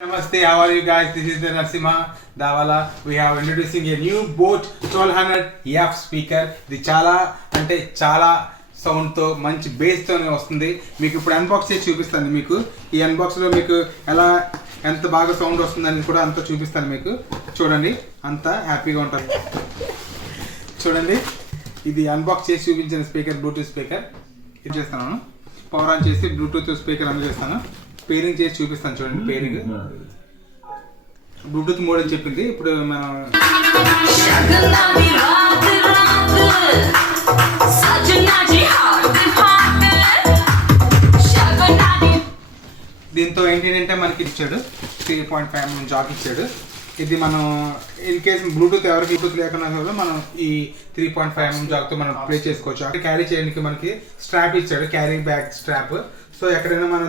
Namaste, how are you guys? This is the Narasimha Davala. We have introducing a new Boat 1200F speaker. ఇది చాలా sound తో మంచి base తోనే వస్తుంది. మీకు ఇప్పుడు అన్బాక్స్ చేసి చూపిస్తాను. మీకు ఈ అన్బాక్స్ లో మీకు ఎంత బాగా సౌండ్ వస్తుందని కూడా అంతా చూపిస్తాను. మీకు చూడండి, అంత హ్యాపీగా ఉంటుంది. చూడండి, ఇది అన్బాక్స్ చేసి చూపించిన స్పీకర్, బ్లూటూత్ స్పీకర్. ఇది చేస్తాను, పవర్ ఆన్ చేసి బ్లూటూత్ స్పీకర్ ఆన్ చేస్తాను. పేరింగ్ చేసి చూపిస్తాను. చూడండి, పేరింగ్ బ్లూటూత్ మోడ్ అని చెప్పింది. ఇప్పుడు మనం దీంతో ఏంటంటే మనకి ఇచ్చాడు 3.5mm జాక్ ఇచ్చాడు. ఇది మనం ఇన్ కేస్ బ్లూటూత్ ఎవరికి బ్లూటూత్ లేకుండా కూడా మనం ఈ 3.5mm జాక్తో మనం ప్లే చేసుకోవచ్చు. అక్కడ క్యారీ చేయడానికి మనకి స్ట్రాప్ ఇచ్చాడు, క్యారీ బ్యాగ్ స్ట్రాప్. సో ఎక్కడైనా మనం